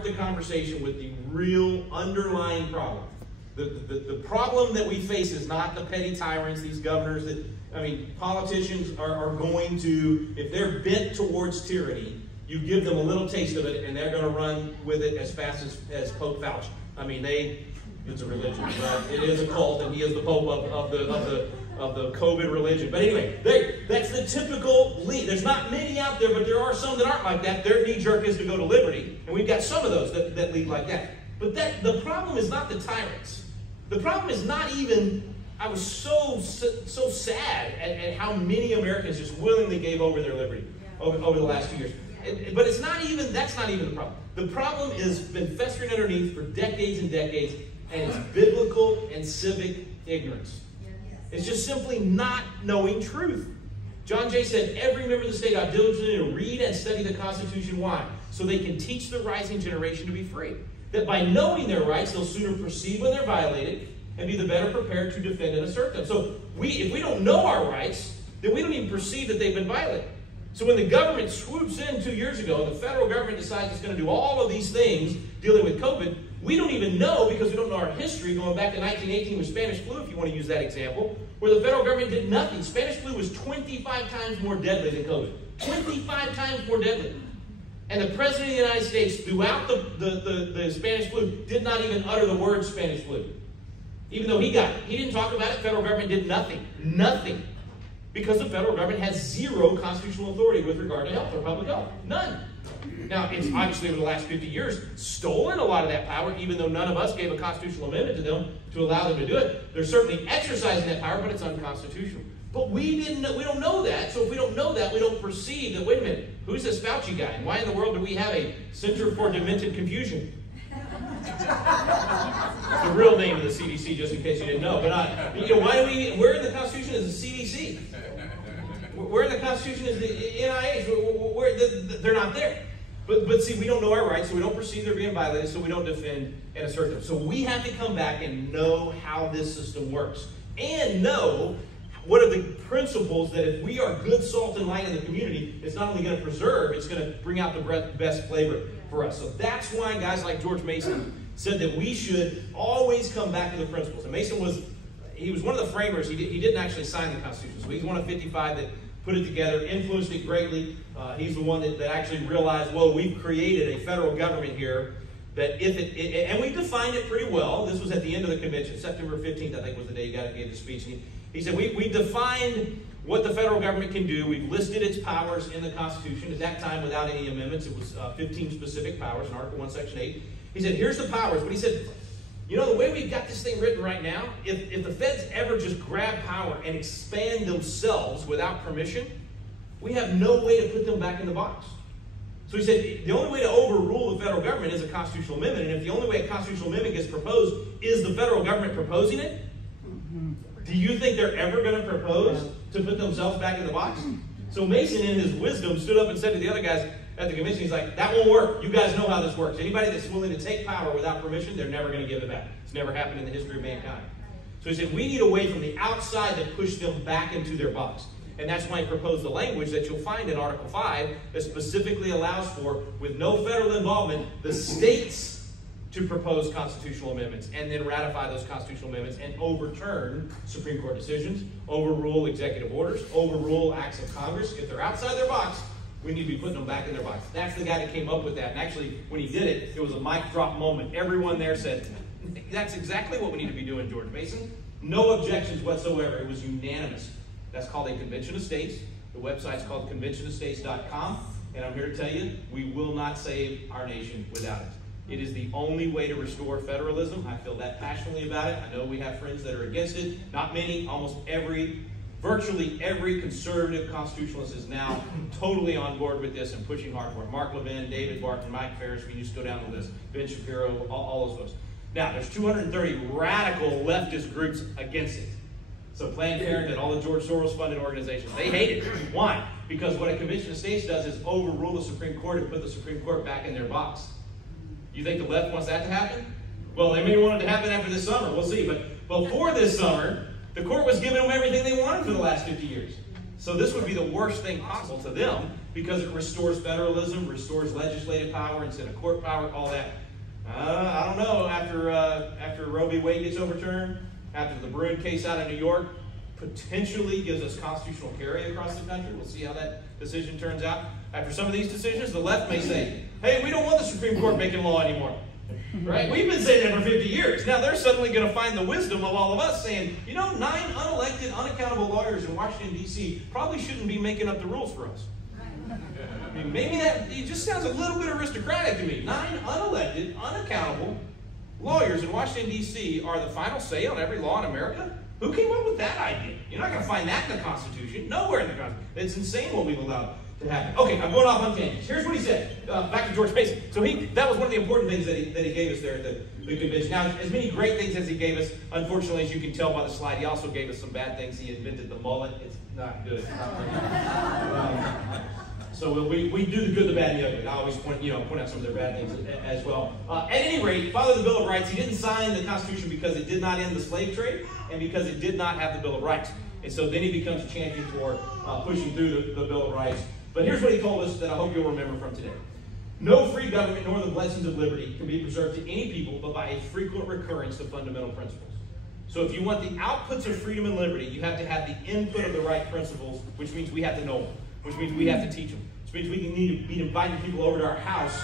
the conversation with the real underlying problem. The problem that we face is not the petty tyrants, these governors that, I mean, politicians are going to, if they're bent towards tyranny, you give them a little taste of it and they're going to run with it as fast as Pope Fauci. I mean, it's a religion, but it is a cult, and he is the Pope of the COVID religion. But anyway, that's the typical lead. There's not many out there, but there are some that aren't like that. Their knee-jerk is to go to liberty, and we've got some of those that lead like that. But the problem is not the tyrants. The problem is not even, I was so sad at how many Americans just willingly gave over their liberty over the last 2 years. But it's not even, that's not even the problem. The problem has been festering underneath for decades and decades, and it's biblical and civic ignorance. It's just simply not knowing truth. John Jay said, every member of the state ought diligently to read and study the Constitution. Why? So they can teach the rising generation to be free. That by knowing their rights, they'll sooner perceive when they're violated and be the better prepared to defend and assert them. So if we don't know our rights, then we don't even perceive that they've been violated. So when the government swoops in 2 years ago, the federal government decides it's going to do all of these things dealing with COVID, we don't even know, because we don't know our history, going back to 1918 with Spanish flu, if you want to use that example, where the federal government did nothing. Spanish flu was 25 times more deadly than COVID. 25 times more deadly. And the President of the United States, throughout the Spanish flu, did not even utter the word Spanish flu. Even though he got it. He didn't talk about it. The federal government did nothing. Nothing. Because the federal government has zero constitutional authority with regard to health or public health. None. Now, it's obviously over the last 50 years stolen a lot of that power, even though none of us gave a constitutional amendment to them to allow them to do it. They're certainly exercising that power, but it's unconstitutional. But we don't know that, so if we don't know that, we don't perceive that, wait a minute, who's this Fauci guy? And why in the world do we have a Center for Demented Confusion? The real name of the CDC, just in case you didn't know. But why do we, where in the Constitution is the CDC? Where in the Constitution is the NIH? They're not there. But see, we don't know our rights, so we don't perceive they're being violated, so we don't defend and assert them. So we have to come back and know how this system works. And know what are the principles that if we are good salt and light in the community, it's not only going to preserve, it's going to bring out the best flavor for us. So that's why guys like George Mason said that we should always come back to the principles. And Mason was one of the framers. He didn't actually sign the Constitution. So he's one of 55 that put it together, influenced it greatly. He's the one that actually realized, whoa, we've created a federal government here that and we defined it pretty well. This was at the end of the convention. September 15th, I think, was the day he gave the speech. And he said, we defined what the federal government can do. We've listed its powers in the Constitution. At that time, without any amendments, it was 15 specific powers in Article 1, Section 8. He said, here's the powers. But he said, you know, the way we've got this thing written right now, if the feds ever just grab power and expand themselves without permission, we have no way to put them back in the box. So he said, the only way to overrule the federal government is a constitutional amendment. And if the only way a constitutional amendment gets proposed is the federal government proposing it, do you think they're ever going to propose to put themselves back in the box? So Mason, in his wisdom, stood up and said to the other guys at the convention, he's like, that won't work. You guys know how this works. Anybody that's willing to take power without permission, they're never going to give it back. It's never happened in the history of mankind. So he said, we need a way from the outside to push them back into their box. And that's why he proposed the language that you'll find in Article 5 that specifically allows for, with no federal involvement, the states to propose constitutional amendments and then ratify those constitutional amendments and overturn Supreme Court decisions, overrule executive orders, overrule acts of Congress. If they're outside their box, we need to be putting them back in their box. That's the guy that came up with that. And actually, when he did it, it was a mic drop moment. Everyone there said, that's exactly what we need to be doing, George Mason. No objections whatsoever. It was unanimous. That's called a Convention of States. The website's called conventionofstates.com. And I'm here to tell you, we will not save our nation without it. It is the only way to restore federalism. I feel that passionately about it. I know we have friends that are against it. Not many, virtually every conservative constitutionalist is now totally on board with this and pushing hard for it. Mark Levin, David Barton, Mike Ferris, we just go down the list. Ben Shapiro, all those folks. Now, there's 230 radical leftist groups against it. So Planned Parenthood, all the George Soros-funded organizations, they hate it. Why? Because what a Convention of States does is overrule the Supreme Court and put the Supreme Court back in their box. You think the left wants that to happen? Well, they may want it to happen after this summer. We'll see. But before this summer, the court was giving them everything they wanted for the last 50 years. So this would be the worst thing possible to them because it restores federalism, restores legislative power instead of court power, all that. I don't know, after Roe v. Wade gets overturned, after the Bruin case out of New York potentially gives us constitutional carry across the country. We'll see how that decision turns out. After some of these decisions, the left may say, hey, we don't want the Supreme Court making law anymore. Right? We've been saying that for 50 years. Now they're suddenly going to find the wisdom of all of us saying, 9 unelected, unaccountable lawyers in Washington, D.C. probably shouldn't be making up the rules for us. I mean, maybe it just sounds a little bit aristocratic to me. 9 unelected, unaccountable lawyers in Washington, D.C. are the final say on every law in America? Who came up with that idea? You're not going to find that in the Constitution. Nowhere in the Constitution. It's insane what we've allowed to happen. Okay, I'm going off on tangents. Here's what he said. Back to George Mason. So that was one of the important things that he gave us there at the convention. Now, as many great things as he gave us, unfortunately, as you can tell by the slide, he also gave us some bad things. He invented the mullet. It's not good. So we do the good, the bad, and the ugly. I always point out some of their bad things as well. At any rate, Father of the Bill of Rights, he didn't sign the Constitution because it did not end the slave trade and because it did not have the Bill of Rights. And so then he becomes a champion for pushing through the Bill of Rights. But here's what he told us that I hope you'll remember from today. No free government nor the blessings of liberty can be preserved to any people but by a frequent recurrence of fundamental principles. So if you want the outputs of freedom and liberty, you have to have the input of the right principles, which means we have to know them, which means we have to teach them, which means we need to be inviting people over to our house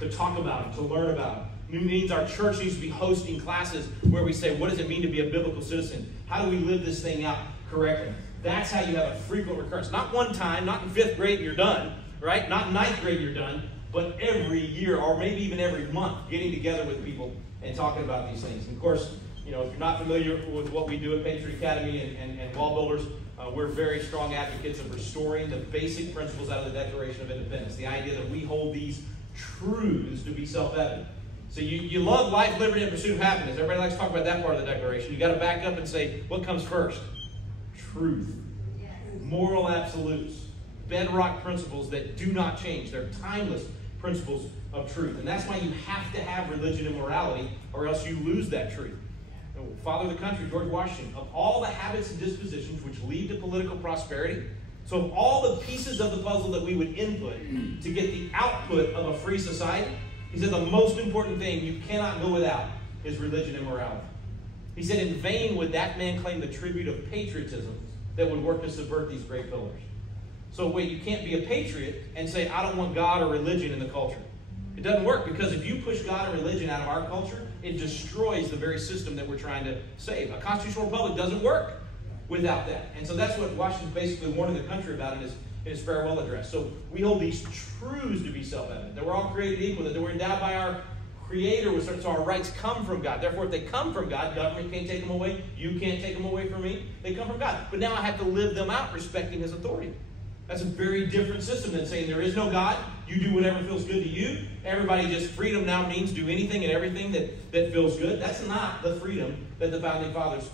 to talk about them, to learn about them. It means our church needs to be hosting classes where we say, what does it mean to be a biblical citizen? How do we live this thing out correctly? That's how you have a frequent recurrence. Not one time, not in 5th grade and you're done, right? Not in 9th grade and you're done, but every year or maybe even every month getting together with people and talking about these things. And of course, if you're not familiar with what we do at Patriot Academy and Wall Builders, we're very strong advocates of restoring the basic principles out of the Declaration of Independence. The idea that we hold these truths to be self-evident. So you love life, liberty, and pursuit of happiness. Everybody likes to talk about that part of the Declaration. You got to back up and say, what comes first? Truth. Yes. Moral absolutes. Bedrock principles that do not change. They're timeless principles of truth. And that's why you have to have religion and morality, or else you lose that truth. Father of the country, George Washington, of all the habits and dispositions which lead to political prosperity, so of all the pieces of the puzzle that we would input to get the output of a free society, he said the most important thing you cannot go without is religion and morality. He said, in vain would that man claim the tribute of patriotism that would work to subvert these great pillars. So wait, you can't be a patriot and say, I don't want God or religion in the culture. It doesn't work, because if you push God and religion out of our culture, it destroys the very system that we're trying to save. A constitutional republic doesn't work without that. And so that's what Washington basically warned the country about in his farewell address. So we hold these truths to be self-evident, that we're all created equal, that we're endowed by our Creator, so our rights come from God. Therefore, if they come from God, government can't take them away. You can't take them away from me. They come from God. But now I have to live them out respecting His authority. That's a very different system than saying there is no God. You do whatever feels good to you. Everybody just, freedom now means do anything and everything that feels good. That's not the freedom that the Founding Fathers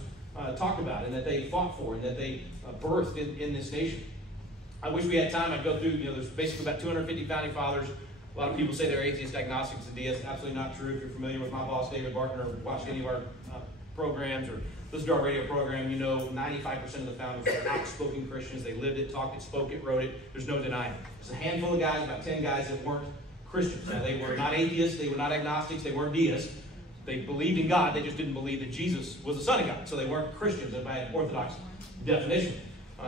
talked about and that they fought for and that they birthed in this nation. I wish we had time. I'd go through, there's basically about 250 Founding Fathers. A lot of people say they're atheists, agnostics, and deists. Absolutely not true. If you're familiar with my boss, David Barton, or watched any of our programs or listened to our radio program, 95% of the founders were outspoken Christians. They lived it, talked it, spoke it, wrote it. There's no denying it. There's a handful of guys, about 10 guys, that weren't Christians. Now, they were not atheists. They were not agnostics. They weren't deists. They believed in God. They just didn't believe that Jesus was the Son of God. So they weren't Christians by an orthodox definition.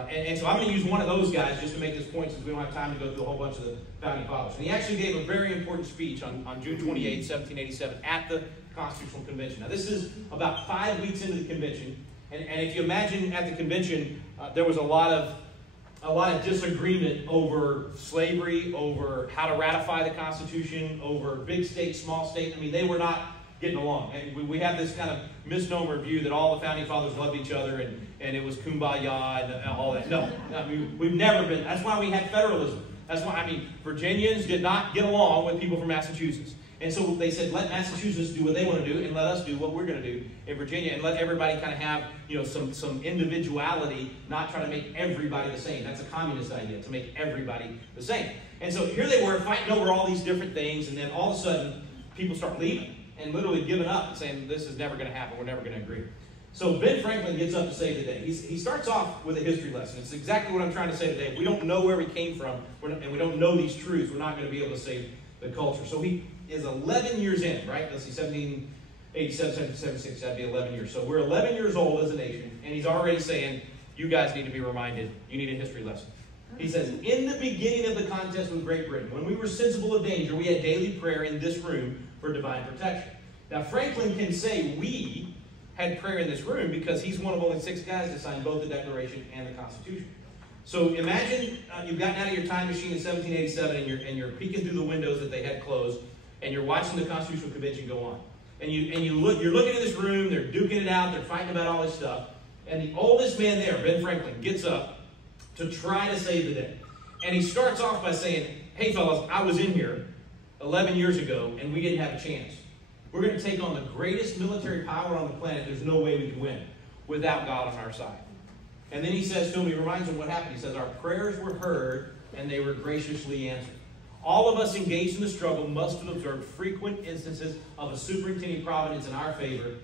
And so I'm going to use one of those guys just to make this point, since we don't have time to go through a whole bunch of the Founding Fathers. And he actually gave a very important speech on June 28, 1787 at the Constitutional Convention. Now this is about 5 weeks into the convention. And if you imagine at the convention, there was a lot of disagreement over slavery, over how to ratify the Constitution, over big state, small state. I mean, they were not getting along. And we have this kind of misnomer view that all the Founding Fathers loved each other and it was kumbaya and all that. No, I mean, we've never been. That's why we had federalism. That's why, Virginians did not get along with people from Massachusetts. And so they said, let Massachusetts do what they want to do and let us do what we're going to do in Virginia, and let everybody kind of have, some individuality, not try to make everybody the same. That's a communist idea, to make everybody the same. And so here they were fighting over all these different things, and then all of a sudden, people start leaving and literally giving up and saying, this is never going to happen. We're never going to agree. So Ben Franklin gets up to save the day. He starts off with a history lesson. It's exactly what I'm trying to say today. If we don't know where we came from, and we don't know these truths, we're not going to be able to save the culture. So he is 11 years in, right? Let's see, 1787, 1776, that'd be 11 years. So we're 11 years old as a nation, and he's already saying, you guys need to be reminded, you need a history lesson. He says, in the beginning of the contest with Great Britain, when we were sensible of danger, we had daily prayer in this room for divine protection. Now, Franklin can say we had prayer in this room because he's one of only 6 guys to sign both the Declaration and the Constitution. So imagine you've gotten out of your time machine in 1787 and you're peeking through the windows that they had closed, and you're watching the Constitutional Convention go on. And you're looking in this room, they're duking it out, they're fighting about all this stuff, and the oldest man there, Ben Franklin, gets up to try to save the day. And he starts off by saying, hey fellas, I was in here 11 years ago and we didn't have a chance. We're going to take on the greatest military power on the planet. There's no way we can win without God on our side. And then he says to him, he reminds him what happened. He says, our prayers were heard and they were graciously answered. All of us engaged in the struggle must have observed frequent instances of a superintending providence in our favor.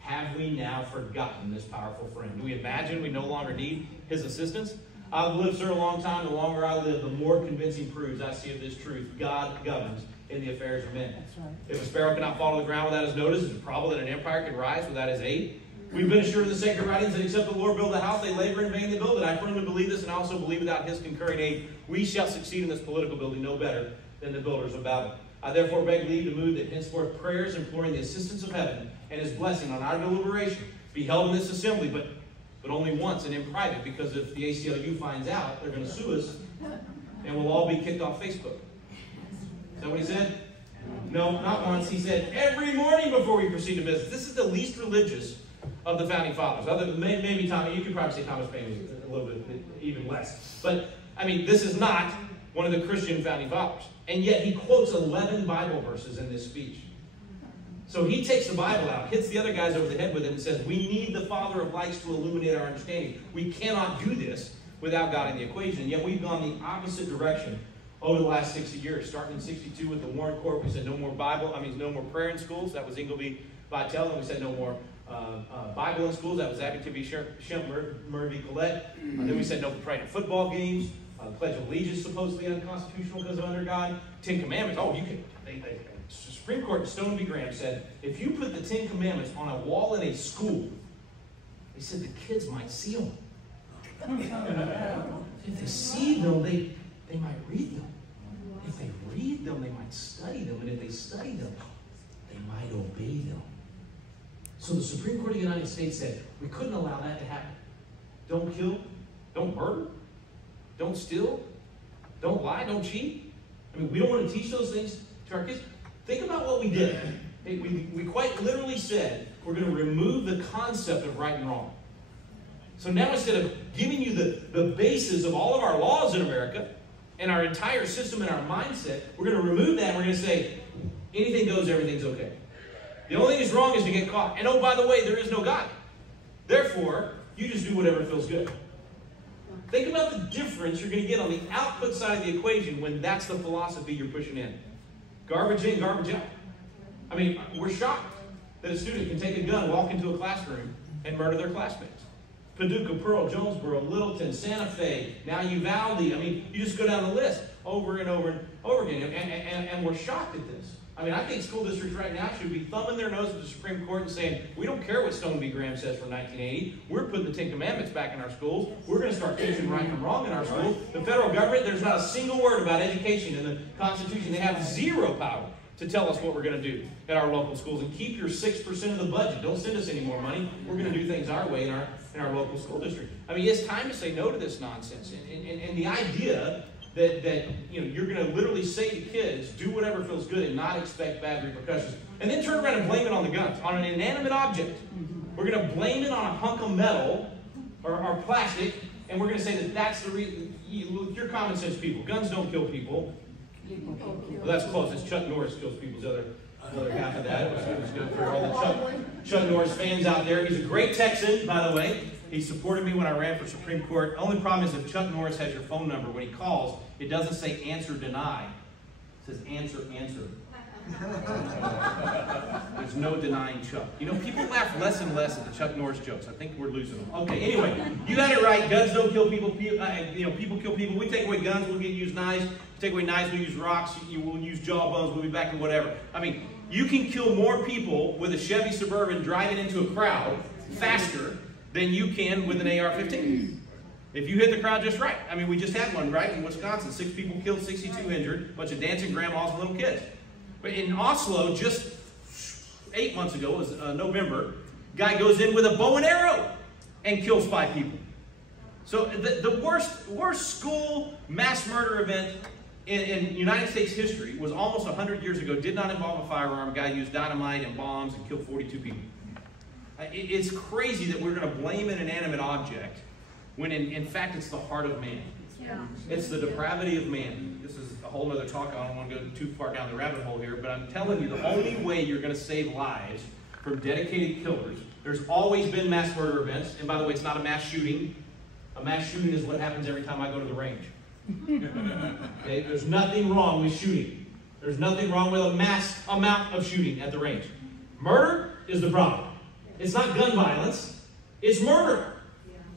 Have we now forgotten this powerful friend? Do we imagine we no longer need his assistance? I've lived, sir, a long time. The longer I live, the more convincing proofs I see of this truth. God governs in the affairs of men. That's right. If a sparrow cannot fall to the ground without his notice, is it probable that an empire can rise without his aid? We've been assured of the sacred writings that except the Lord build a house, they labor in vain to build it. I firmly believe this, and I also believe without his concurring aid, we shall succeed in this political building no better than the builders of Babel. I therefore beg leave to move that henceforth prayers imploring the assistance of heaven and his blessing on our deliberation be held in this assembly, but only once and in private, because if the ACLU finds out, they're going to sue us, and we'll all be kicked off Facebook. Is that what he said? No, not once. He said, every morning before we proceed to business. This is the least religious of the founding fathers. Other than maybe Thomas, you could probably say Thomas Paine was a little bit even less. But, I mean, this is not one of the Christian founding fathers. And yet he quotes 11 Bible verses in this speech. So he takes the Bible out, hits the other guys over the head with it, and says, we need the Father of lights to illuminate our understanding. We cannot do this without God in the equation. And yet we've gone the opposite direction over the last 60 years. Starting in 62 with the Warren Court, we said no more no more prayer in schools. That was Ingleby Vitale. And we said no more Bible in schools. That was Abington v. Shemp, Murray v. Collette. Then we said no praying at football games. The Pledge of Allegiance supposedly unconstitutional because of under God. 10 Commandments. Oh, you can. Supreme Court in Stone v. Graham said, if you put the 10 Commandments on a wall in a school, they said the kids might see them. If they see them, they might read them. If they read them, they might study them. And if they study them, they might obey them. So the Supreme Court of the United States said, we couldn't allow that to happen. Don't kill, don't murder, don't steal, don't lie, don't cheat. I mean, we don't want to teach those things to our kids. Think about what we did. We quite literally said we're going to remove the concept of right and wrong. So now instead of giving you the basis of all of our laws in America and our entire system and our mindset, we're going to remove that and we're going to say anything goes, everything's okay. The only thing that's wrong is to get caught. And oh, by the way, there is no God. Therefore, you just do whatever feels good. Think about the difference you're going to get on the output side of the equation when that's the philosophy you're pushing in. Garbage in, garbage out. I mean, we're shocked that a student can take a gun, walk into a classroom, and murder their classmates. Paducah, Pearl, Jonesboro, Littleton, Santa Fe, now Uvalde. I mean, you just go down the list over and over and over again. And we're shocked at this. I mean, I think school districts right now should be thumbing their nose at the Supreme Court and saying, we don't care what Stone v. Graham says from 1980. We're putting the 10 Commandments back in our schools. We're going to start teaching right and wrong in our schools. The federal government, there's not a single word about education in the Constitution. They have zero power to tell us what we're going to do at our local schools. And keep your 6% of the budget. Don't send us any more money. We're going to do things our way in our local school district. I mean, it's time to say no to this nonsense. And the idea that you're going to literally say to kids, do whatever feels good and not expect bad repercussions. And then turn around and blame it on the guns, on an inanimate object. We're going to blame it on a hunk of metal or plastic, and we're going to say that that's the reason. You're common sense people. Guns don't kill people. Well, that's close. It's Chuck Norris kills people's other half of that. It was good for all the Chuck Norris fans out there. He's a great Texan, by the way. He supported me when I ran for Supreme Court. Only problem is if Chuck Norris has your phone number, when he calls, it doesn't say answer, deny. It says answer, answer. There's no denying Chuck. You know, people laugh less and less at the Chuck Norris jokes. I think we're losing them. Okay, anyway, you got it right. Guns don't kill people. People kill people. We take away guns, we'll use knives. We take away knives, we'll use rocks. We'll use jawbones, we'll be back in whatever. I mean, you can kill more people with a Chevy Suburban driving into a crowd faster than you can with an AR-15. If you hit the crowd just right. I mean, we just had one, right, in Wisconsin. 6 people killed, 62 injured, a bunch of dancing grandmas and little kids. But in Oslo, just 8 months ago, it was November, guy goes in with a bow and arrow and kills 5 people. So the worst school mass murder event in United States history was almost 100 years ago, did not involve a firearm. Guy used dynamite and bombs and killed 42 people. It's crazy that we're going to blame an inanimate object when in fact it's the heart of man. Yeah. It's the depravity of man. This is a whole other talk. I don't want to go too far down the rabbit hole here, but I'm telling you, the only way you're going to save lives from dedicated killers, there's always been mass murder events, and by the way, it's not a mass shooting. A mass shooting is what happens every time I go to the range. Okay? There's nothing wrong with shooting. There's nothing wrong with a mass amount of shooting at the range. Murder is the problem. It's not gun violence, it's murder.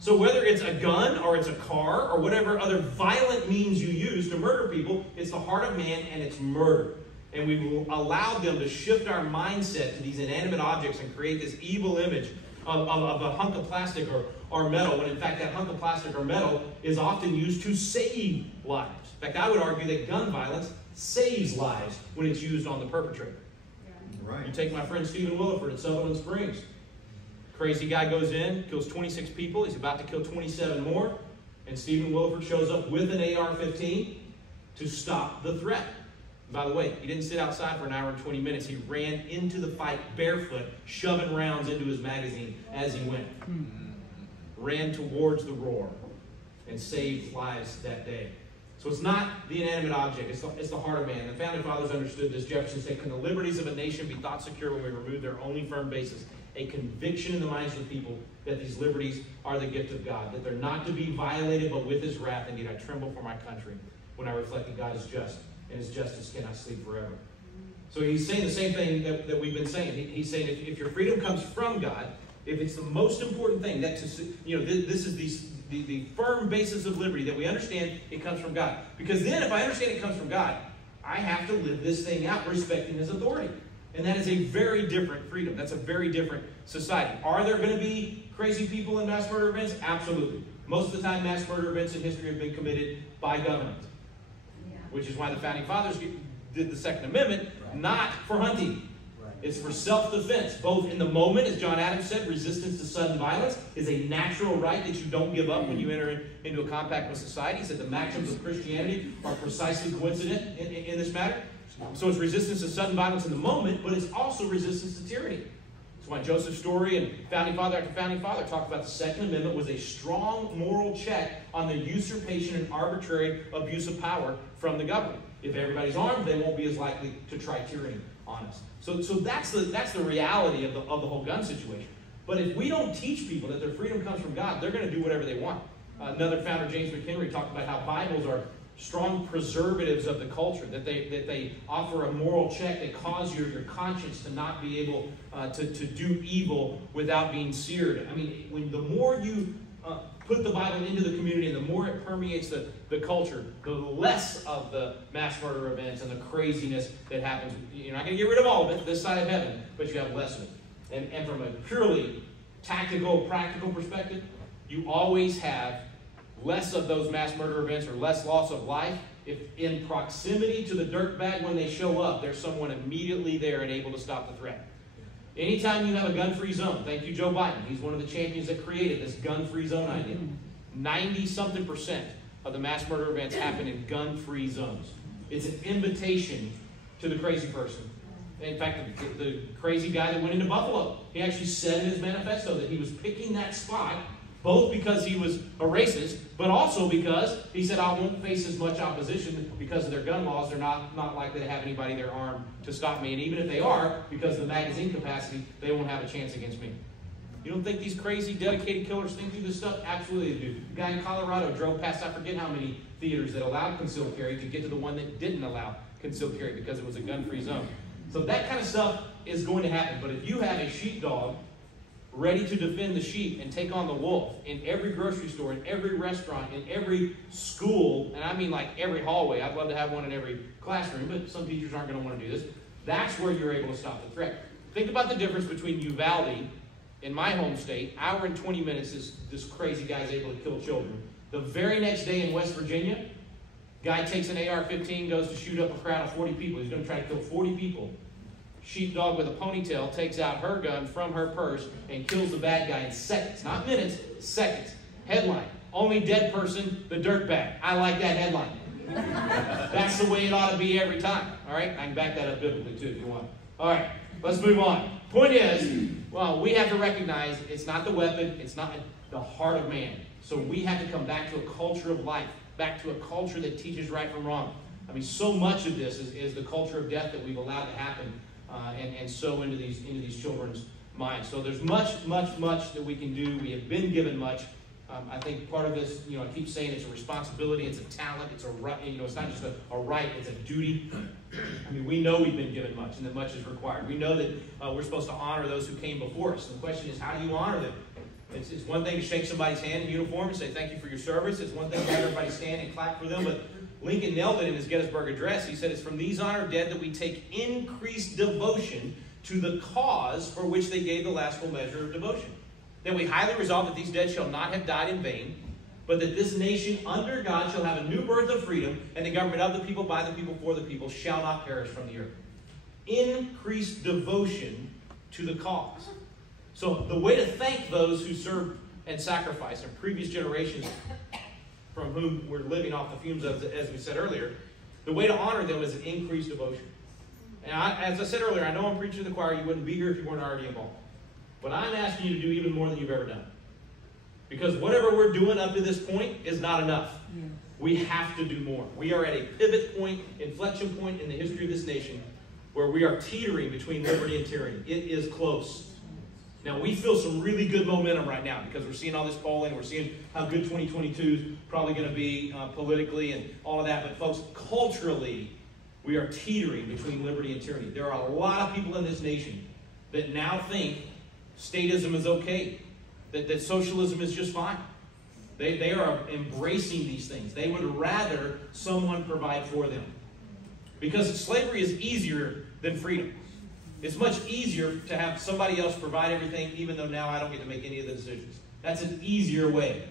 So whether it's a gun or it's a car or whatever other violent means you use to murder people, it's the heart of man and it's murder. And we will allow them to shift our mindset to these inanimate objects and create this evil image of a hunk of plastic or metal, when in fact that hunk of plastic or metal is often used to save lives. In fact, I would argue that gun violence saves lives when it's used on the perpetrator. Right. You take my friend Stephen Williford in Sutherland Springs. Crazy guy goes in, kills 26 people. He's about to kill 27 more. And Stephen Williford shows up with an AR-15 to stop the threat. And by the way, he didn't sit outside for an hour and 20 minutes. He ran into the fight barefoot, shoving rounds into his magazine as he went. Ran towards the roar and saved lives that day. So it's not the inanimate object, it's the heart of man. The Founding Fathers understood this. Jefferson said, "Can the liberties of a nation be thought secure when we remove their only firm basis? A conviction in the minds of the people that these liberties are the gift of God, that they're not to be violated, but with his wrath. Indeed, I tremble for my country when I reflect that God is just, and his justice cannot sleep forever." So he's saying the same thing that we've been saying. He's saying if your freedom comes from God, if it's the most important thing, that this is the firm basis of liberty, that we understand it comes from God. Because then if I understand it comes from God, I have to live this thing out respecting his authority. And that is a very different freedom. That's a very different society. Are there going to be crazy people in mass murder events? Absolutely. Most of the time, mass murder events in history have been committed by government. Yeah. Which is why the Founding Fathers did the Second Amendment, not for hunting. Right. It's for self-defense, both in the moment, as John Adams said, resistance to sudden violence is a natural right that you don't give up when you enter into a compact with society. He said the maxims of Christianity are precisely coincident in this matter. So it's resistance to sudden violence in the moment, but it's also resistance to tyranny. That's why Joseph Story and Founding Father after Founding Father talked about the Second Amendment was a strong moral check on the usurpation and arbitrary abuse of power from the government. If everybody's armed, they won't be as likely to try tyranny on us. So that's the reality of the whole gun situation. But if we don't teach people that their freedom comes from God, they're going to do whatever they want. Another founder, James McHenry, talked about how Bibles are strong preservatives of the culture, that they offer a moral check. They cause your conscience to not be able to do evil without being seared. I mean, when the more you put the Bible into the community and the more it permeates the culture, the less of the mass murder events and the craziness that happens. You're not going to get rid of all of it this side of heaven, but you have less of it. And from a purely tactical, practical perspective, you always have less of those mass murder events or less loss of life if in proximity to the dirtbag when they show up, there's someone immediately there and able to stop the threat. Anytime you have a gun-free zone, thank you, Joe Biden. He's one of the champions that created this gun-free zone idea. 90-something% of the mass murder events happen in gun-free zones. It's an invitation to the crazy person. In fact, the crazy guy that went into Buffalo, he actually said in his manifesto that he was picking that spot both because he was a racist, but also because he said, I won't face as much opposition because of their gun laws. They're not likely to have anybody there armed to stop me. And even if they are, because of the magazine capacity, they won't have a chance against me. You don't think these crazy, dedicated killers think through this stuff? Absolutely they do. The guy in Colorado drove past, I forget how many theaters that allowed concealed carry to get to the one that didn't allow concealed carry because it was a gun-free zone. So that kind of stuff is going to happen. But if you have a sheepdog ready to defend the sheep and take on the wolf in every grocery store, in every restaurant, in every school, and I mean like every hallway. I'd love to have one in every classroom, but some teachers aren't going to want to do this. That's where you're able to stop the threat. Think about the difference between Uvalde, in my home state, hour and 20 minutes this crazy guy's able to kill children. The very next day in West Virginia, guy takes an AR-15, goes to shoot up a crowd of 40 people. He's going to try to kill 40 people. Sheepdog with a ponytail takes out her gun from her purse and kills the bad guy in seconds. Not minutes, seconds. Headline, only dead person, the dirtbag. I like that headline. That's the way it ought to be every time. All right? I can back that up biblically too if you want. All right, let's move on. Point is, well, we have to recognize it's not the weapon, it's not the heart of man. So we have to come back to a culture of life, back to a culture that teaches right from wrong. I mean, so much of this is the culture of death that we've allowed to happen and sow into these children's minds. So there's much that we can do. We have been given much. I think part of this, I keep saying it's a responsibility, it's a talent, it's a right. It's not just a right, it's a duty. I mean, we know we've been given much, and that much is required. We know that we're supposed to honor those who came before us. And the question is, how do you honor them? It's one thing to shake somebody's hand in uniform and say thank you for your service. It's one thing to have everybody stand and clap for them. But Lincoln nailed it in his Gettysburg Address. He said, it's from these honored dead that we take increased devotion to the cause for which they gave the last full measure of devotion. Then we highly resolve that these dead shall not have died in vain, but that this nation under God shall have a new birth of freedom, and the government of the people, by the people, for the people, shall not perish from the earth. Increased devotion to the cause. So the way to thank those who served and sacrificed in previous generations from whom we're living off the fumes of, as we said earlier, the way to honor them is an increased devotion. And as I said earlier, I know I'm preaching to the choir. You wouldn't be here if you weren't already involved. But I'm asking you to do even more than you've ever done. Because whatever we're doing up to this point is not enough. Yeah. We have to do more. We are at a pivot point, inflection point in the history of this nation where we are teetering between liberty and tyranny. It is close. Now, we feel some really good momentum right now because we're seeing all this polling. We're seeing how good 2022 is probably going to be politically and all of that. But folks, culturally, we are teetering between liberty and tyranny. There are a lot of people in this nation that now think statism is okay, that socialism is just fine. They are embracing these things. They would rather someone provide for them. Because slavery is easier than freedom. It's much easier to have somebody else provide everything, even though now I don't get to make any of the decisions. That's an easier way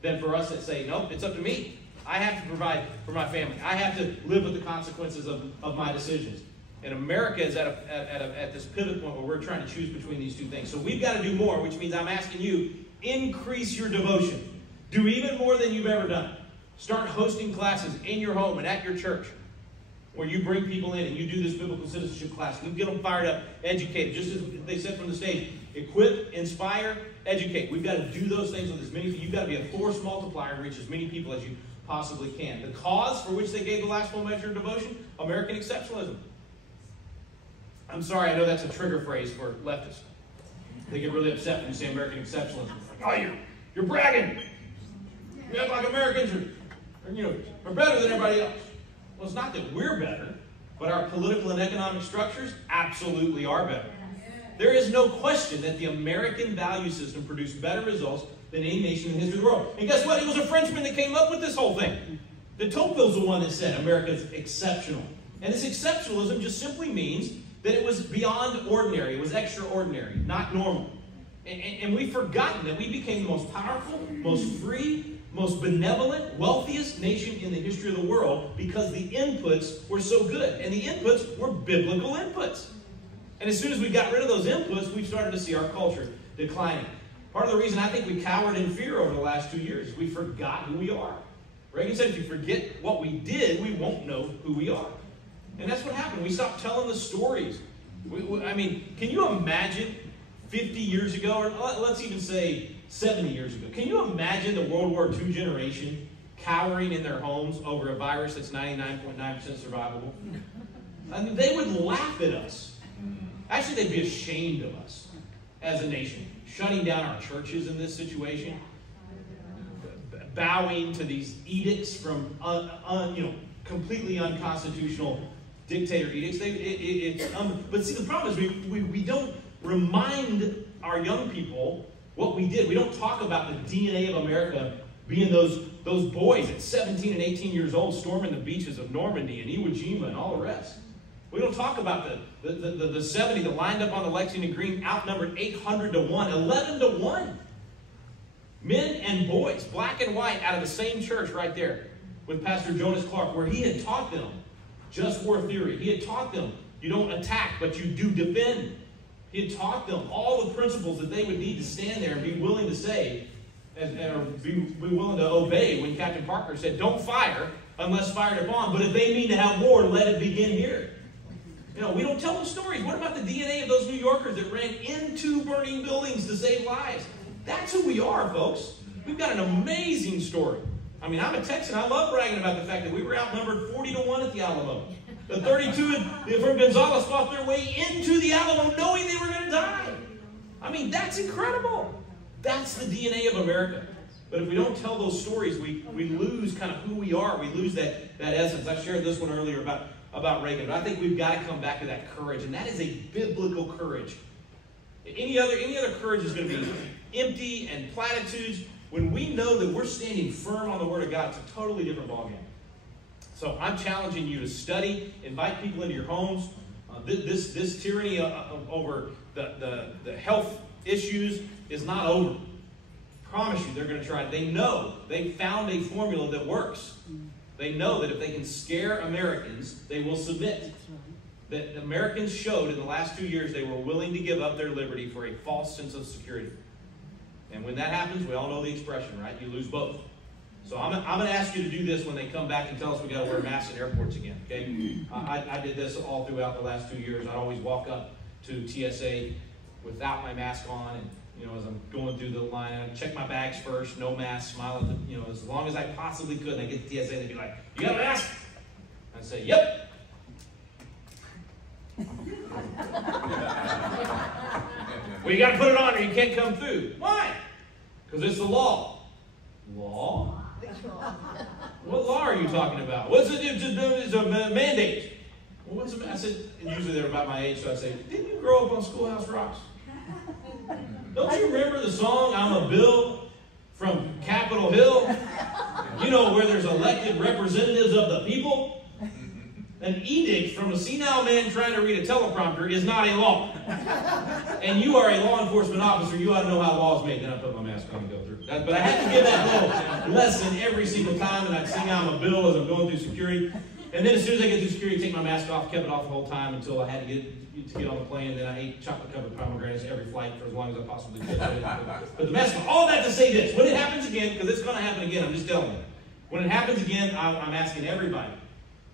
than for us that say, nope, it's up to me. I have to provide for my family. I have to live with the consequences of my decisions. And America is at this pivot point where we're trying to choose between these two things. So we've got to do more, which means I'm asking you, increase your devotion. Do even more than you've ever done. Start hosting classes in your home and at your church where you bring people in and you do this biblical citizenship class. You get them fired up, educated. Just as they said from the stage, equip, inspire, educate. We've got to do those things with as many people. You've got to be a force multiplier and reach as many people as you possibly can. The cause for which they gave the last full measure of devotion, American exceptionalism. I'm sorry, I know that's a trigger phrase for leftists. They get really upset when you say American exceptionalism. Like, oh, you're bragging. You act like Americans are better than everybody else. Well, it's not that we're better, but our political and economic structures absolutely are better. There is no question that the American value system produced better results than any nation in the history of the world. And guess what? It was a Frenchman that came up with this whole thing. De Tocqueville's the one that said America's exceptional. And this exceptionalism just simply means that it was beyond ordinary. It was extraordinary, not normal. And we've forgotten that we became the most powerful, most free, most benevolent, wealthiest nation in the history of the world because the inputs were so good. And the inputs were biblical inputs. And as soon as we got rid of those inputs, we started to see our culture declining. Part of the reason I think we cowered in fear over the last 2 years is we forgot who we are. Reagan said if you forget what we did, we won't know who we are. And that's what happened. We stopped telling the stories. I mean, can you imagine 50 years ago, or let's even say 70 years ago, can you imagine the World War II generation cowering in their homes over a virus that's 99.9% survivable? I mean, they would laugh at us. Actually, they'd be ashamed of us as a nation, shutting down our churches in this situation, bowing to these edicts from completely unconstitutional dictator edicts. But see, the problem is we don't remind our young people what we did. We don't talk about the DNA of America being those boys at 17 and 18 years old storming the beaches of Normandy and Iwo Jima and all the rest. We don't talk about the 70 that lined up on the Lexington Green, outnumbered 800 to 1, 11 to 1. Men and boys, black and white, out of the same church right there with Pastor Jonas Clark, where he had taught them just war theory. He had taught them you don't attack, but you do defend. He had taught them all the principles that they would need to stand there and be willing to say, or be willing to obey when Captain Parker said, don't fire unless fired upon, but if they mean to have war, let it begin here. You know, we don't tell those stories. What about the DNA of those New Yorkers that ran into burning buildings to save lives? That's who we are, folks. We've got an amazing story. I mean, I'm a Texan. I love bragging about the fact that we were outnumbered 40 to 1 at the Alamo. The 32 from Gonzales fought their way into the Alamo knowing they were going to die. I mean, that's incredible. That's the DNA of America. But if we don't tell those stories, we lose kind of who we are. We lose that essence. I shared this one earlier about Reagan, but I think we've got to come back to that courage, and that is a biblical courage. Any other courage is going to be empty and platitudes. When we know that we're standing firm on the Word of God, it's a totally different ballgame. So I'm challenging you to study, invite people into your homes. This tyranny over the health issues is not over. I promise you, they're going to try. They know. They found a formula that works. They know that if they can scare Americans, they will submit. That Americans showed in the last 2 years they were willing to give up their liberty for a false sense of security. And when that happens, we all know the expression, right? You lose both. So I'm going to ask you to do this when they come back and tell us we got to wear masks in airports again. Okay? I did this all throughout the last 2 years. I'd always walk up to TSA without my mask on, and as I'm going through the line, I'd check my bags first, no mask, smile at them, as long as I possibly could. And I get to TSA, and they'd be like, "You got a mask?" I'd say, "Yep." Well, you got to put it on or you can't come through. Why? Because it's the law. Law? What law are you talking about? What's it? It's a mandate. Well, what's I said, and usually they're about my age, so I say, "Didn't you grow up on Schoolhouse Rocks? Don't you remember the song, I'm a Bill from Capitol Hill? Where there's elected representatives of the people? An edict from a senile man trying to read a teleprompter is not a law. And you are a law enforcement officer. You ought to know how laws made." Then I put my mask on and go through. But I have to give that little lesson every single time, and I'd sing I'm a Bill as I'm going through security. And then as soon as I get through security, take my mask off, kept it off the whole time until I had to get on the plane. Then I ate chocolate-covered pomegranates every flight for as long as I possibly could. But the mask on. All that to say this. When it happens again, because it's going to happen again, I'm just telling you. When it happens again, I'm asking everybody,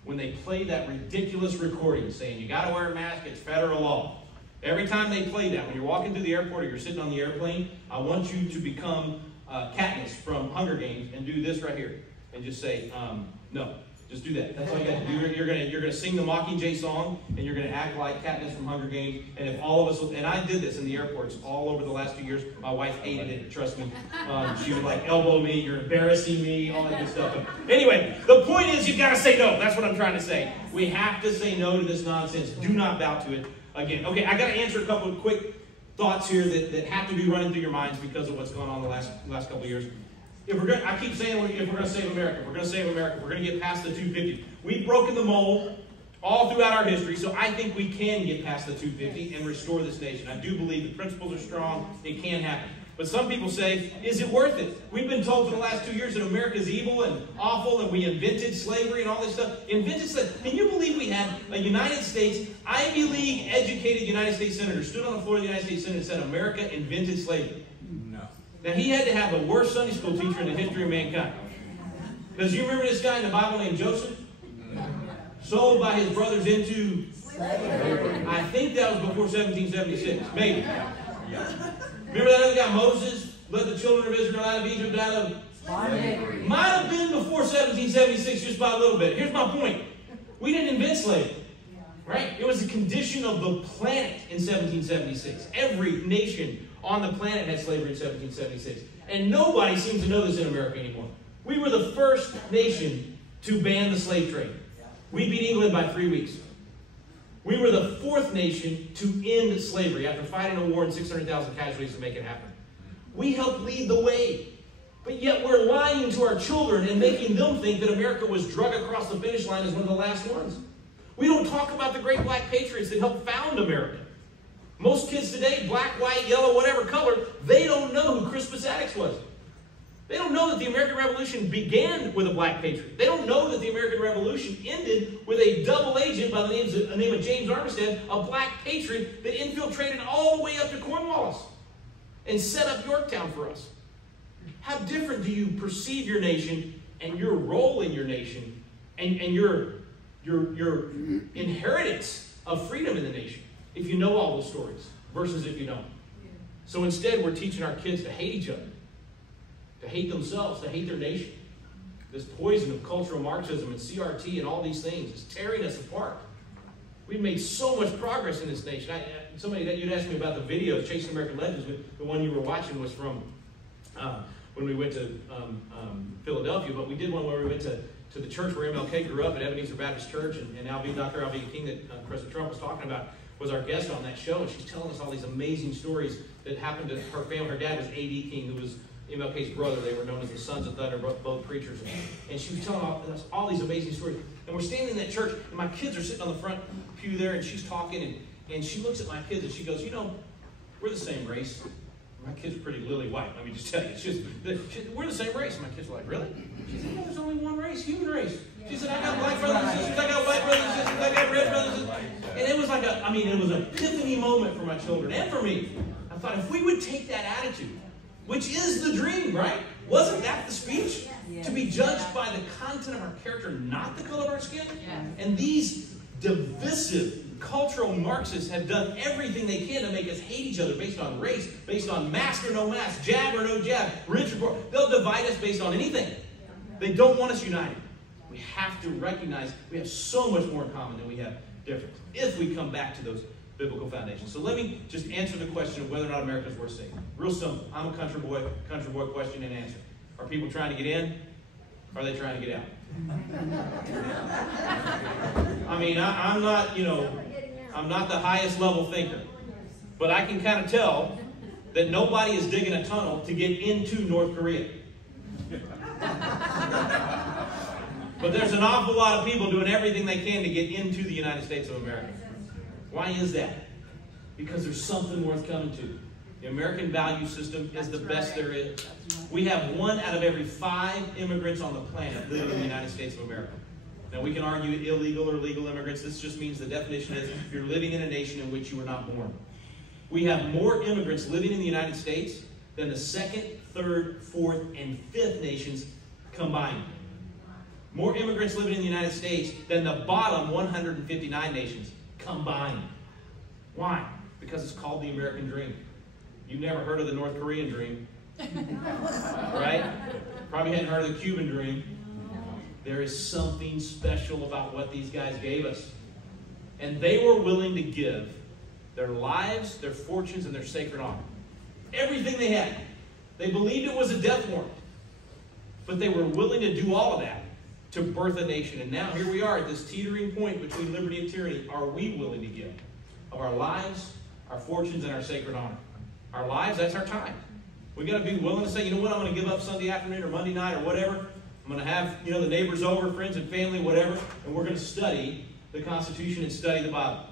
when they play that ridiculous recording saying you got to wear a mask, it's federal law. Every time they play that, when you're walking through the airport or you're sitting on the airplane, I want you to become Katniss from Hunger Games and do this right here. And just say, no. Just do that. That's all you got to do. You're gonna sing the Mockingjay song, and you're gonna act like Katniss from Hunger Games. And if all of us, and I did this in the airports all over the last 2 years. My wife hated it. Trust me. She would elbow me. You're embarrassing me. All that good stuff. But anyway, the point is you've got to say no. That's what I'm trying to say. We have to say no to this nonsense. Do not bow to it again. Okay, I got to answer a couple of quick thoughts here that have to be running through your minds because of what's going on the last couple of years. I keep saying if we're going to save America, we're going to save America. We're going to get past the 250. We've broken the mold all throughout our history, so I think we can get past the 250 and restore this nation. I do believe the principles are strong. It can happen. But some people say, is it worth it? We've been told for the last 2 years that America is evil and awful, and we invented slavery and all this stuff. Invented slavery. Can you believe we had a United States, Ivy League educated United States senator stood on the floor of the United States Senate and said America invented slavery? Now, he had to have the worst Sunday school teacher in the history of mankind. Because you remember this guy in the Bible named Joseph? Sold by his brothers into slavery. I think that was before 1776. Maybe. Remember that other guy, Moses? Led the children of Israel out of Egypt, out of slavery. Might have been before 1776, just by a little bit. Here's my point. We didn't invent slavery. Right? It was a condition of the planet in 1776. Every nation on the planet had slavery in 1776. And nobody seems to know this in America anymore. We were the first nation to ban the slave trade. We beat England by 3 weeks. We were the fourth nation to end slavery after fighting a war and 600,000 casualties to make it happen. We helped lead the way. But yet we're lying to our children and making them think that America was drug across the finish line as one of the last ones. We don't talk about the great black patriots that helped found America. Most kids today, black, white, yellow, whatever color, they don't know who Crispus Attucks was. They don't know that the American Revolution began with a black patriot. They don't know that the American Revolution ended with a double agent by the name of James Armistead, a black patriot that infiltrated all the way up to Cornwallis and set up Yorktown for us. How different do you perceive your nation and your role in your nation and your inheritance of freedom in the nation if you know all those stories versus if you don't? So instead, we're teaching our kids to hate each other, to hate themselves, to hate their nation. This poison of cultural Marxism and CRT and all these things is tearing us apart. We've made so much progress in this nation. Somebody that you'd asked me about the videos, Chasing American Legends. The one you were watching was from when we went to Philadelphia, but we did one where we went to the church where MLK grew up at Ebenezer Baptist Church, and Dr. Alveda King that President Trump was talking about was our guest on that show, and she's telling us all these amazing stories that happened to her family. Her dad was A.D. King, who was MLK's brother. They were known as the Sons of Thunder, both preachers. And she was telling us all these amazing stories. And we're standing in that church, and my kids are sitting on the front pew there, and she's talking, and she looks at my kids, and she goes, you know, we're the same race. My kids are pretty lily white, let me just tell you. We're the same race. My kids were like, really? She said, no, there's only one race, human race. She said, I got black brothers and sisters, I got white brothers and sisters, I got red brothers and sisters. And it was like it was an epiphany moment for my children and for me. I thought, if we would take that attitude, which is the dream, right? Wasn't that the speech? Yeah. To be judged by the content of our character, not the color of our skin? Yeah. And these divisive cultural Marxists have done everything they can to make us hate each other based on race, based on mask or no mask, jab or no jab, rich or poor. They'll divide us based on anything. They don't want us united. We have to recognize we have so much more in common than we have difference if we come back to those biblical foundations. So let me just answer the question of whether or not America is worth saving. Real simple. I'm a country boy question and answer. Are people trying to get in? Or are they trying to get out? I mean, I'm not, I'm not the highest level thinker. But I can kind of tell that nobody is digging a tunnel to get into North Korea. But there's an awful lot of people doing everything they can to get into the United States of America. Why is that? Because there's something worth coming to. The American value system is the best there is. We have 1 out of every 5 immigrants on the planet living in the United States of America. Now, we can argue illegal or legal immigrants. This just means the definition is you're living in a nation in which you were not born. We have more immigrants living in the United States than the 2nd, 3rd, 4th, and 5th nations combined. More immigrants living in the United States than the bottom 159 nations combined. Why? Because it's called the American dream. You've never heard of the North Korean dream, right? Probably hadn't heard of the Cuban dream. There is something special about what these guys gave us. And they were willing to give their lives, their fortunes, and their sacred honor. Everything they had. They believed it was a death warrant. But they were willing to do all of that to birth a nation. And now here we are at this teetering point between liberty and tyranny. Are we willing to give of our lives, our fortunes, and our sacred honor? Our lives, that's our time. We've got to be willing to say, you know what, I'm going to give up Sunday afternoon or Monday night or whatever. I'm going to have, the neighbors over, friends and family, whatever, and we're going to study the Constitution and study the Bible.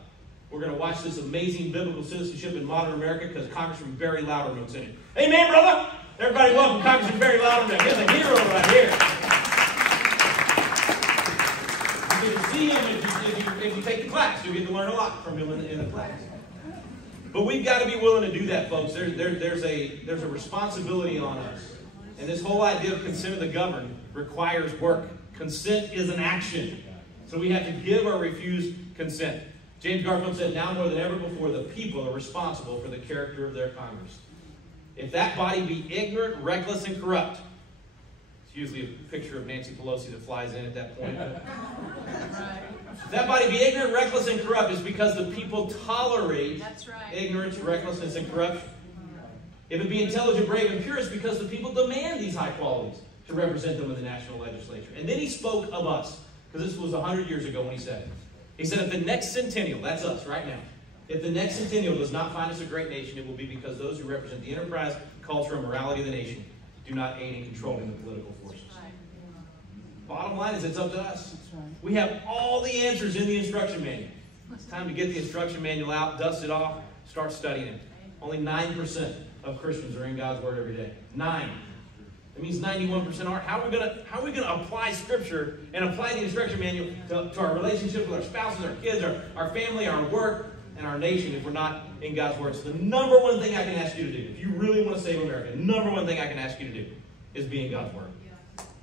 We're going to watch this amazing biblical citizenship in modern America because Congressman Barry Loudermilk's in it. Amen, brother! Everybody welcome Congressman Barry Loudermilk. He's a hero right here. You get to see him if you take the class. You'll get to learn a lot from him in the class. But we've got to be willing to do that, folks. There's a responsibility on us. And this whole idea of consent of the governed requires work. Consent is an action. So we have to give or refuse consent. James Garfield said, now more than ever before, the people are responsible for the character of their Congress. If that body be ignorant, reckless, and corrupt, it's usually a picture of Nancy Pelosi that flies in at that point. If that body be ignorant, reckless, and corrupt, it's because the people tolerate ignorance, recklessness, and corruption. If it be intelligent, brave, and pure, it's because the people demand these high qualities to represent them in the national legislature. And then he spoke of us, because this was 100 years ago when he said it. He said, if the next centennial, that's us right now, if the next centennial does not find us a great nation, it will be because those who represent the enterprise, culture, and morality of the nation do not aid in controlling the political forces. Bottom line is, it's up to us. We have all the answers in the instruction manual. It's time to get the instruction manual out, dust it off, start studying it. Only 9% of Christians are in God's Word every day. 9. That means 91% aren't. How are we gonna apply Scripture and apply the instruction manual to our relationships with our spouses, our kids, our family, our work, and our nation if we're not in God's Word? So the number one thing I can ask you to do, if you really want to save America, the number one thing I can ask you to do is be in God's Word.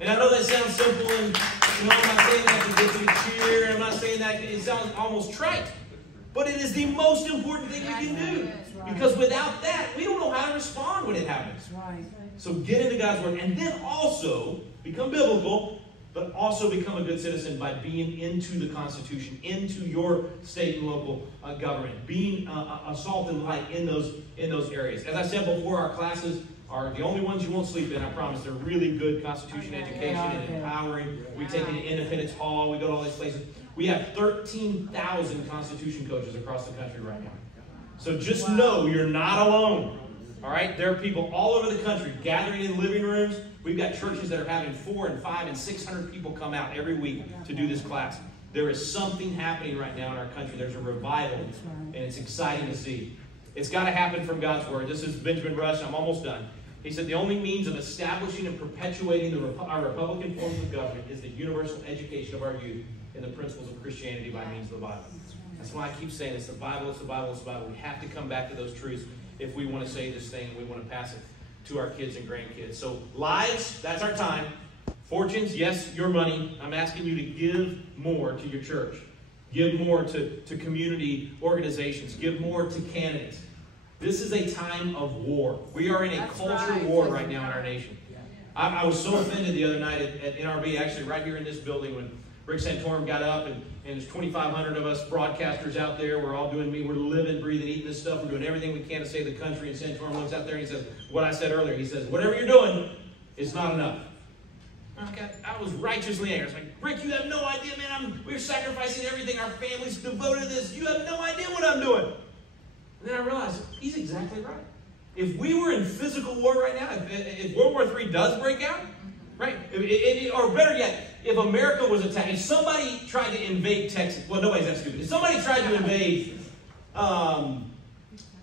And I know that sounds simple, and I'm not saying that to get you to cheer, and I'm not saying that it sounds almost trite. But it is the most important thing we can do. Because without that, we don't know how to respond when it happens. So get into God's Word, and then also become biblical, but also become a good citizen by being into the Constitution, into your state and local government, being a salt and light in those areas. As I said before, our classes are the only ones you won't sleep in, I promise. They're really good Constitution education and empowering. We take it to Independence Hall. We go to all these places. We have 13,000 Constitution coaches across the country right now. So just know you're not alone. All right? There are people all over the country gathering in living rooms. We've got churches that are having 400 and 500 and 600 people come out every week to do this class. There is something happening right now in our country. There's a revival, and it's exciting to see. It's got to happen from God's Word. This is Benjamin Rush. I'm almost done. He said, the only means of establishing and perpetuating our Republican forms of government is the universal education of our youth in the principles of Christianity by means of the Bible. That's why I keep saying it's the Bible, it's the Bible, it's the Bible. We have to come back to those truths if we want to say this thing and we want to pass it to our kids and grandkids. So lives, that's our time. Fortunes, yes, your money. I'm asking you to give more to your church. Give more to community organizations. Give more to candidates. This is a time of war. We are in a culture war right now in our nation. I was so offended the other night at NRB, actually right here in this building, when Rick Santorum got up and there's 2,500 of us broadcasters out there. We're all doing we're living, breathing, eating this stuff. We're doing everything we can to save the country. And Santorum looks out there and he says, what I said earlier, he says, whatever you're doing, it's not enough. I was righteously angry. I was like, Rick, you have no idea, man. We're sacrificing everything. Our family's devoted to this. You have no idea what I'm doing. And then I realized, he's exactly right. If we were in physical war right now, if World War III does break out, right? Or better yet, if America was attacked, if somebody tried to invade Texas, well, nobody's that stupid. If somebody tried to invade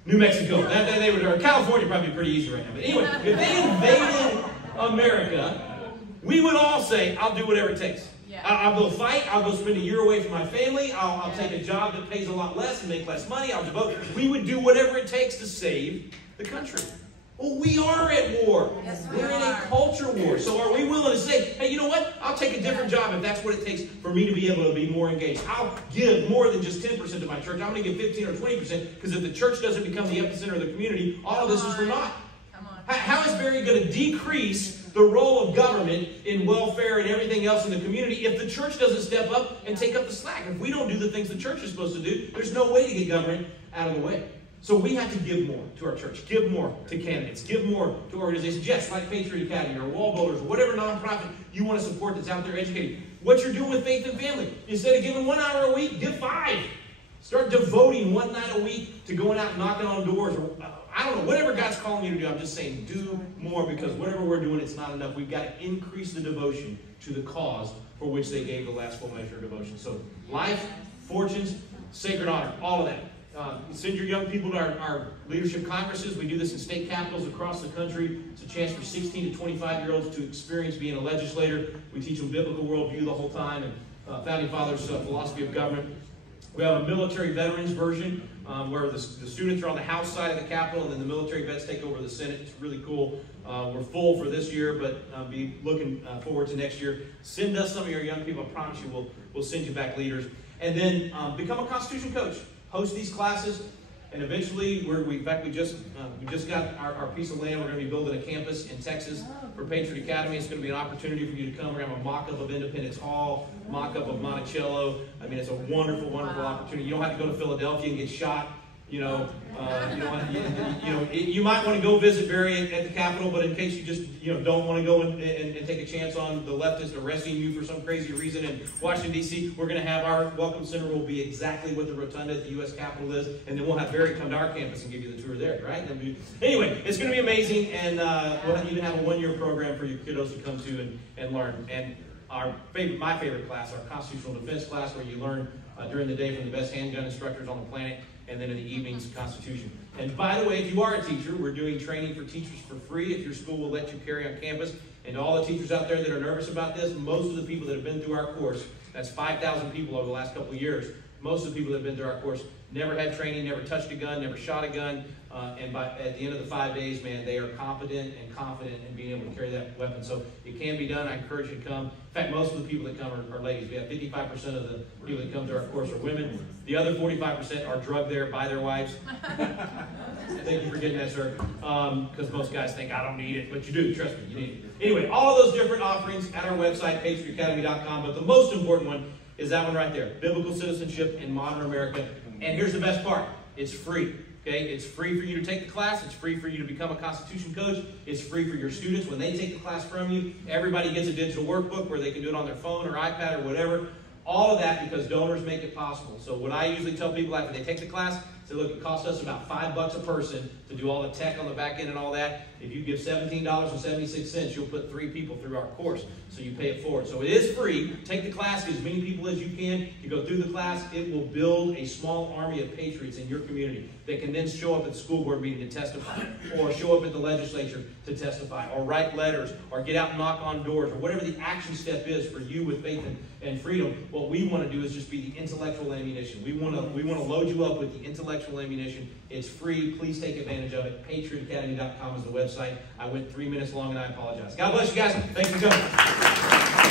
New Mexico, or California would probably be pretty easy right now. But anyway, if they invaded America, we would all say, I'll do whatever it takes. Yeah. I'll go fight. I'll go spend a year away from my family. I'll take a job that pays a lot less and make less money. I'll devote. We would do whatever it takes to save the country. Well, we are at war. Yes, we're in a culture war. So are we willing to say, hey, you know what? I'll take a different job if that's what it takes for me to be able to be more engaged. I'll give more than just 10% to my church. I'm going to give 15 or 20% because if the church doesn't become the epicenter of the community, all of this is for naught. How is Barry going to decrease the role of government in welfare and everything else in the community if the church doesn't step up and take up the slack? If we don't do the things the church is supposed to do, there's no way to get government out of the way. So we have to give more to our church, give more to candidates, give more to organizations, yes, like Patriot Academy or Wall Builders or whatever nonprofit you want to support that's out there educating. What you're doing with Faith and Family, instead of giving 1 hour a week, give 5. Start devoting 1 night a week to going out and knocking on doors. Or, I don't know, whatever God's calling you to do, I'm just saying do more because whatever we're doing, it's not enough. We've got to increase the devotion to the cause for which they gave the last full measure of devotion. So life, fortunes, sacred honor, all of that. Send your young people to our leadership conferences. We do this in state capitals across the country. It's a chance for 16 to 25-year-olds to experience being a legislator. We teach them biblical worldview the whole time and Founding Fathers' philosophy of government. We have a military veterans version where the students are on the House side of the Capitol and then the military vets take over the Senate. It's really cool. We're full for this year, but be looking forward to next year. Send us some of your young people. I promise you we'll send you back leaders. And then become a Constitution coach. Host these classes. And eventually, in fact, we just got our piece of land. We're going to be building a campus in Texas for Patriot Academy. It's going to be an opportunity for you to come. We're going to have a mock-up of Independence Hall, mock-up of Monticello. I mean, it's a wonderful, wonderful opportunity. You don't have to go to Philadelphia and get shot You might want to go visit Barry at the Capitol, but in case you just don't want to go and take a chance on the leftists arresting you for some crazy reason in Washington, D.C., we're going to have our Welcome Center will be exactly what the rotunda at the U.S. Capitol is, and then we'll have Barry come to our campus and give you the tour there, right? Anyway, it's going to be amazing, and we'll even have a one-year program for your kiddos to come to and learn. And my favorite class, our constitutional defense class, where you learn during the day from the best handgun instructors on the planet, and then in the evenings, Constitution. And by the way, if you are a teacher, we're doing training for teachers for free if your school will let you carry on campus. And to all the teachers out there that are nervous about this, most of the people that have been through our course, that's 5,000 people over the last couple of years, most of the people that have been through our course never had training, never touched a gun, never shot a gun, and at the end of the 5 days, man, they are competent and confident in being able to carry that weapon. So it can be done. I encourage you to come. In fact, most of the people that come are ladies. We have 55% of the people that come to our course are women. The other 45% are drugged there by their wives. Thank you for getting that, sir. Because most guys think, I don't need it, but you do. Trust me, you need it. Anyway, all those different offerings at our website, patriotacademy.com. But the most important one is that one right there, Biblical Citizenship in Modern America. And here's the best part. It's free. Okay? It's free for you to take the class. It's free for you to become a Constitution coach. It's free for your students. When they take the class from you, everybody gets a digital workbook where they can do it on their phone or iPad or whatever. All of that because donors make it possible. So what I usually tell people after they take the class, say, look, it costs us about $5 a person to do all the tech on the back end and all that. If you give $17.76, you'll put 3 people through our course. So you pay it forward. So it is free. Take the class, get as many people as you can. You go through the class, it will build a small army of patriots in your community that can then show up at the school board meeting to testify, or show up at the legislature to testify, or write letters, or get out and knock on doors, or whatever the action step is for you with faith and freedom. What we want to do is just be the intellectual ammunition. We want to load you up with the intellectual ammunition. It's free. Please take advantage of it. PatriotAcademy.com is the website. I went 3 minutes long and I apologize. God bless you guys. Thanks for coming.